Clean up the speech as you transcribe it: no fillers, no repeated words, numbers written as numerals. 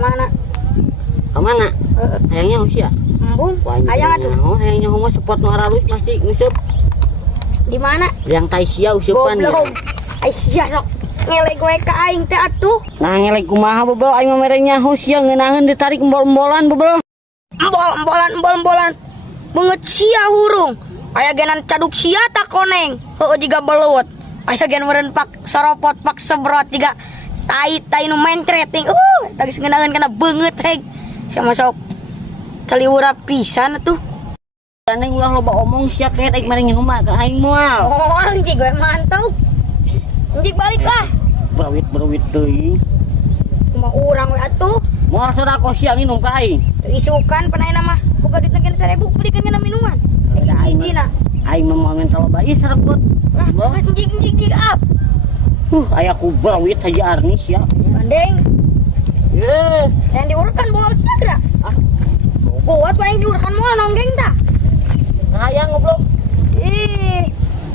Kemana? Kemana? Sayangnya usia. Embung, ayang atuh. Oh, sayangnya humah support nu ararut masih nguseup. Di mana? Yang tai sia useupan ya. Goblok. Ai sia sok ngelek gue ka aing teh atuh. Nah ngelek kumaha bebel aing merenya sia ngeunaheun ditarik embol-embolan bebel. Embol-embolan. Beungeut sia hurung. Aya genan caduk sia tak koneng. Heueuh jiga belut. Aya gen meureun pak saropot pak sebrot jiga tai nu mencret ting. Tagis ngeunaheun kana beungeut heg. Sama sok caliwura pisan atuh. Neng ulah loba omong sia keet aing merenya humah ka aing moal. Oh, anjing gue mantap. Anjing balik lah. Berawit teuing. Cuma urang we atuh. Moal sodako sia nginum ka aing. Isukan panaina mah boga duit negen 1000 belikan kana minuman. Hiji-hijina. Aing mah minta loba ieu saregut. Lah, geus anjing up. Aya ku berawit haja arnis ya. Gandeng. Yang diurutkan boal sia geura. Ah, Buat paling diurutkan moal nonggeng tah. hayang goblok.